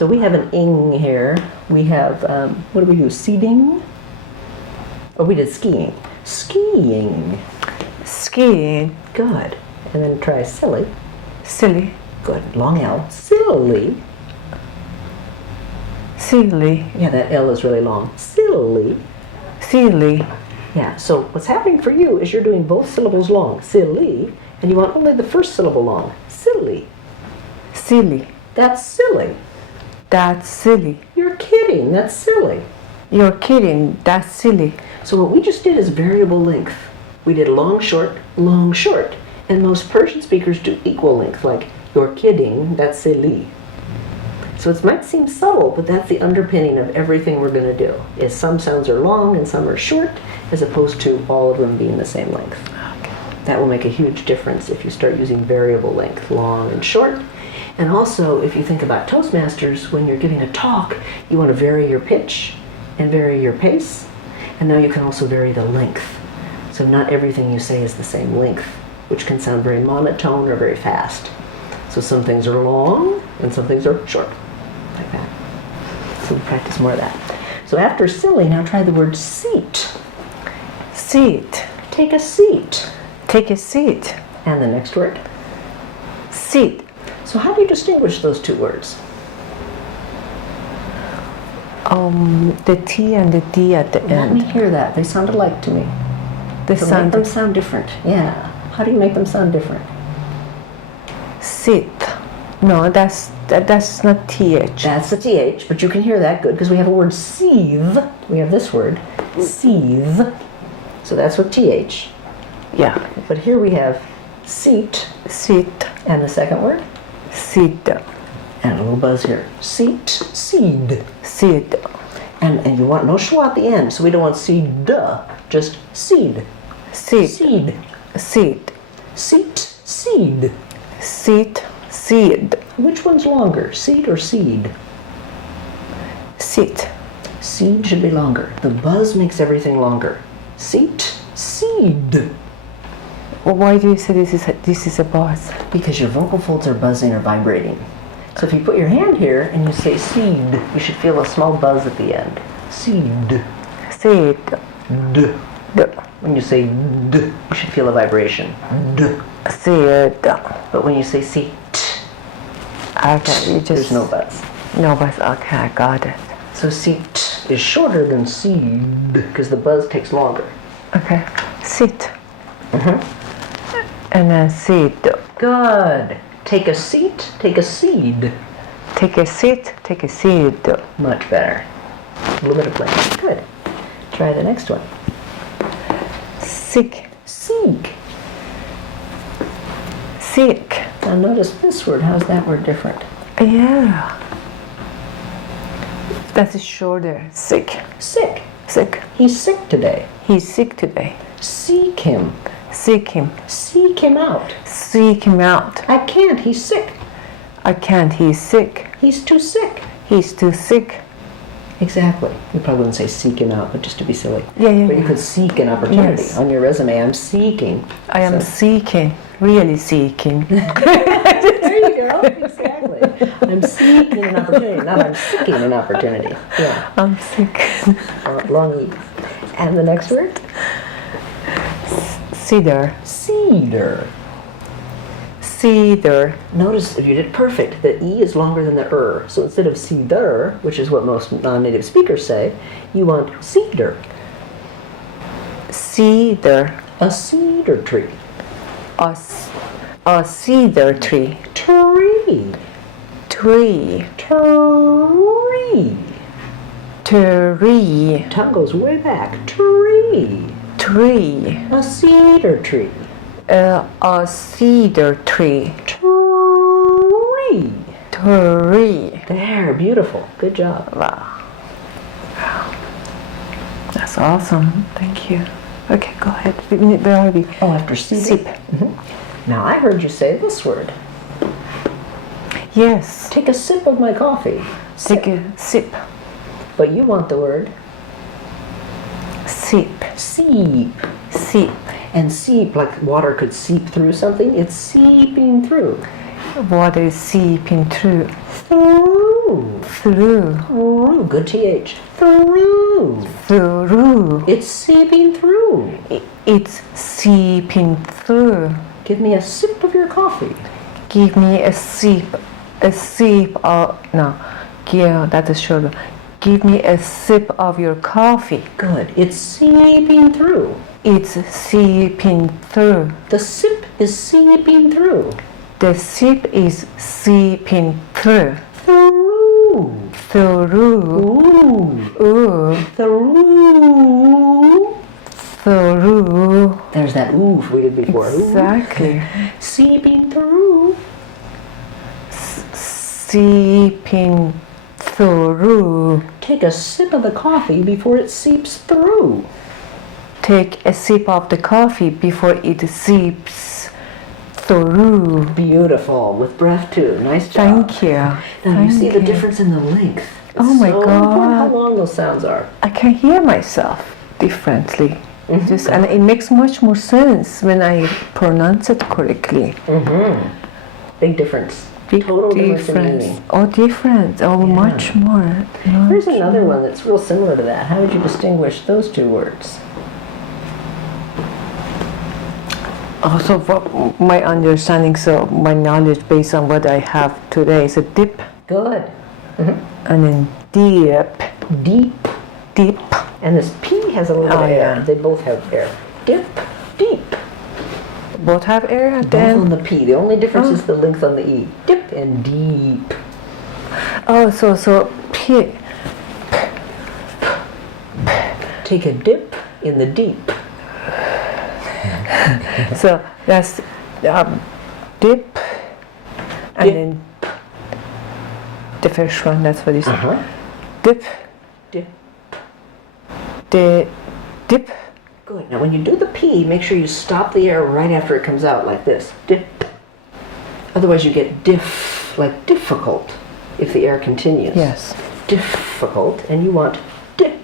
So we have an ing here. We have, what do we do? Seeding? Oh, we did skiing. Skiing. Skiing. Good. And then try silly. Silly. Good. Long L. Silly. Silly. Yeah, that L is really long. Silly. Silly. Yeah, so what's happening for you is you're doing both syllables long. Silly. And you want only the first syllable long. Silly. Silly. That's silly. That's silly. You're kidding. That's silly. You're kidding. That's silly. So what we just did is variable length. We did long, short, and most Persian speakers do equal length, like you're kidding, that's silly. So it might seem subtle, but that's the underpinning of everything we're going to do, is some sounds are long and some are short, as opposed to all of them being the same length. Okay. That will make a huge difference if you start using variable length, long and short. And also, if you think about Toastmasters, when you're giving a talk, you want to vary your pitch and vary your pace. And now you can also vary the length. So not everything you say is the same length, which can sound very monotone or very fast. So some things are long and some things are short, like that. So we practice more of that. So after silly, now try the word seat. Seat. Take a seat. Take a seat. And the next word? Seat. So how do you distinguish those two words? The T and the D at the Let end. me hear that. They sound alike to me. The So make sound. them sound different. Yeah. How do you make them sound different? Sit. No, that's not TH. That's the TH, but you can hear that good because we have a word seethe. We have this word, seethe. So that's with TH. Yeah. But here we have seat, Sit. and the second word, Sit. and a little buzz here. Seat, seed. Sit. And you want no schwa at the end, so we don't want seed, just seed. Sit. Seed. Sit. Seat, seed. Sit. Seed. Which one's longer, seed or seed? Sit. Seed should be longer. The buzz makes everything longer. Seat, seed. Well, why do you say this is a buzz? Because your vocal folds are buzzing or vibrating. So if you put your hand here and you say seed, you should feel a small buzz at the end. Seed. Sit. D. D. When you say d, you should feel a vibration. D. Sit. But when you say seat, Okay, you just. there's no buzz. No buzz. Okay, I got it. So seat is shorter than seed because the buzz takes longer. Okay. Sit. And then sit. Good. Take a seat, take a seed. Take a seat. Take a seat. Much better. A little bit of play. Good. Try the next one. Sick. Seek. Sick. Now notice this word. How's that word different? Yeah. That's shorter. Sick. Sick. Sick. He's sick today. He's sick today. Seek him. Seek him. Seek him out. Seek him out. I can't. He's sick. I can't. He's sick. He's too sick. He's too sick. Exactly. You probably wouldn't say seek him out, but just to be silly. Yeah. But you could seek an opportunity. Yes. On your resume, I'm seeking. I am So- seeking. Really seeking. There you go. Exactly. I'm seeking an opportunity, not I'm seeking an opportunity. Yeah. I'm sick. Long E. And the next word? Cedar. Cedar. Cedar. Notice if you did perfect, the E is longer than the So instead of cedar, which is what most non-native speakers say, you want cedar. Cedar. A cedar tree. A cedar tree. Tree. Tree. Tree. Tree. Tongue goes way back. Tree. Tree. A cedar tree. A cedar tree. Tree. Tree. There, beautiful. Good job. Wow. That's awesome. Thank you. Okay, go ahead. Where are we? Oh, after cedar. Sip. Now, I heard you say this word. Yes. Take a sip of my coffee. Take a sip. But you want the word Sip. seep. Seep. And seep, like water could seep through something, it's seeping through. Water is seeping through. Through. Through. Through. Through. Good TH. Through. Through. It's seeping through. It's seeping through. Give me a sip of your coffee. Give me a sip of, no, yeah, that is short. Give me a sip of your coffee. Good. It's seeping through. It's seeping through. The sip is seeping through. The sip is seeping through. Through. Through. Ooh. Ooh. Through. Through. There's that ooh we did before. Exactly. Ooh. Seeping through. Seeping through. Take a sip of the coffee before it seeps through. Take a sip of the coffee before it seeps through. Beautiful. With breath too. Nice job. Thank you. Now you see the difference in the length. It's Oh my so important how God. long those sounds are. I can hear myself differently. And it makes much more sense when I pronounce it correctly. Big difference. Big Total difference in meaning. Oh, different. Oh, Yeah. much more. Here's another one that's real similar to that. How would you distinguish those two words? Also, what my understanding, so my knowledge based on what I have today is a dip Good. and then dip. Deep. Dip. And this P has a little Oh, air. yeah. They both have air. Dip. Deep. Both have air and Both on then. the P. The only difference is the length on the E. Dip and deep. Oh, so P. Take a dip in the deep. So that's dip and Dip. then the first one, that's what you say. Uh-huh. Dip. Dip. The dip. Good. Now when you do the P, make sure you stop the air right after it comes out like this. Dip. Otherwise you get diff, like difficult, if the air continues. Yes. Difficult, and you want dip.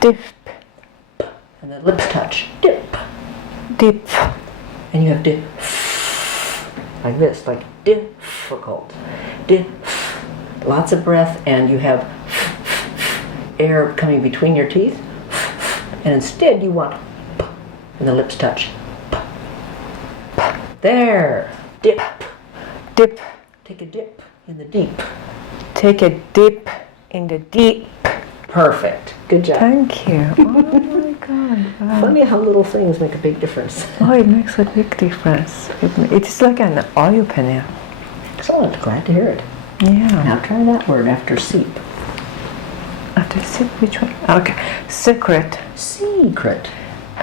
Dip. And then lips touch. Dip. Dip. And you have dip. Like this, like difficult. Dip. Lots of breath, and you have air coming between your teeth. And instead you want p, and the lips touch. P. There. Dip. Dip. Take a dip in the deep. Take a dip in the deep. Perfect. Good job. Thank you. Oh my God. Wow. Funny how little things make a big difference. Oh, it makes a big difference. It's like an eye opener. Excellent. Glad to hear it. Yeah. Now try that word after seep. After sip, which one? Okay. Secret. Secret.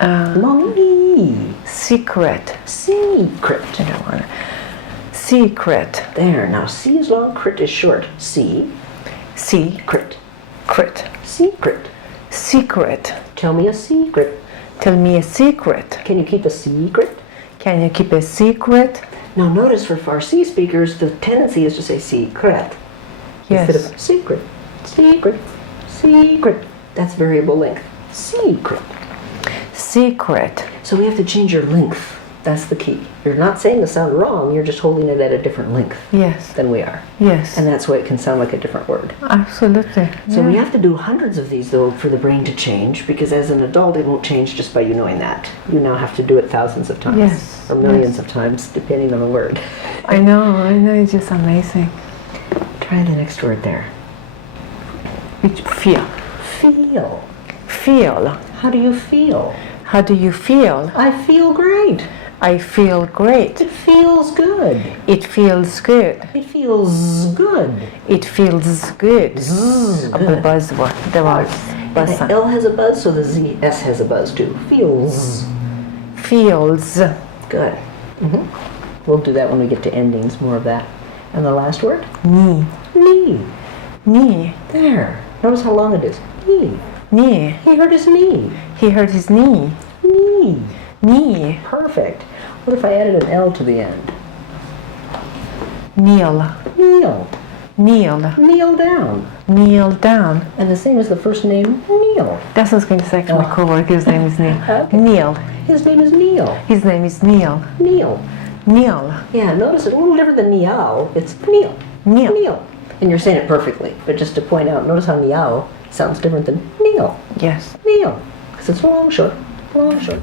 Long E. Secret. Secret. I don't want to. Secret. There. Now C is long, crit is short. C. Secret. Crit. Secret. Secret. Tell me a secret. Tell me a secret. Can you keep a secret? Can you keep a secret? Now notice for Farsi speakers, the tendency is to say secret instead Yes. of secret. Secret. Secret. That's variable length. Secret. Secret. So we have to change your length. That's the key. You're not saying the sound wrong, you're just holding it at a different length Yes. than we are. Yes. And that's why it can sound like a different word. Absolutely. So we Yeah. have to do hundreds of these though for the brain to change, because as an adult it won't change just by you knowing that. You now have to do it thousands of times. Yes, Or millions yes. of times, depending on the word. I know. It's just amazing. Try the next word there. Which feel. Feel. Feel. How do you feel? How do you feel? I feel great. I feel great. It feels good. It feels good. It feels good. It feels good. The buzz word. The word. And Buzz. the L has a buzz, so the S has a buzz too. Feels Feels. good. We'll do that when we get to endings, more of that. And the last word? Knee. Knee. Knee. There. Notice how long it is. Knee. Knee. He hurt his knee. He hurt his knee. Knee. Knee. Perfect. What if I added an L to the end? Kneel. Kneel. Kneel. Kneel down. Kneel down. And the same as the first name, Neil. That's what I was going to say. My coworker's name is Neil. Okay. Neil. His name is Neil. His name is Neil. Neil. Neil. Yeah, notice it's a little different than Neil. It's Neil. Neil. Neil. And you're saying it perfectly, but just to point out, notice how Neil sounds different than Neil. Yes. Neil. Because it's long, short, long, short.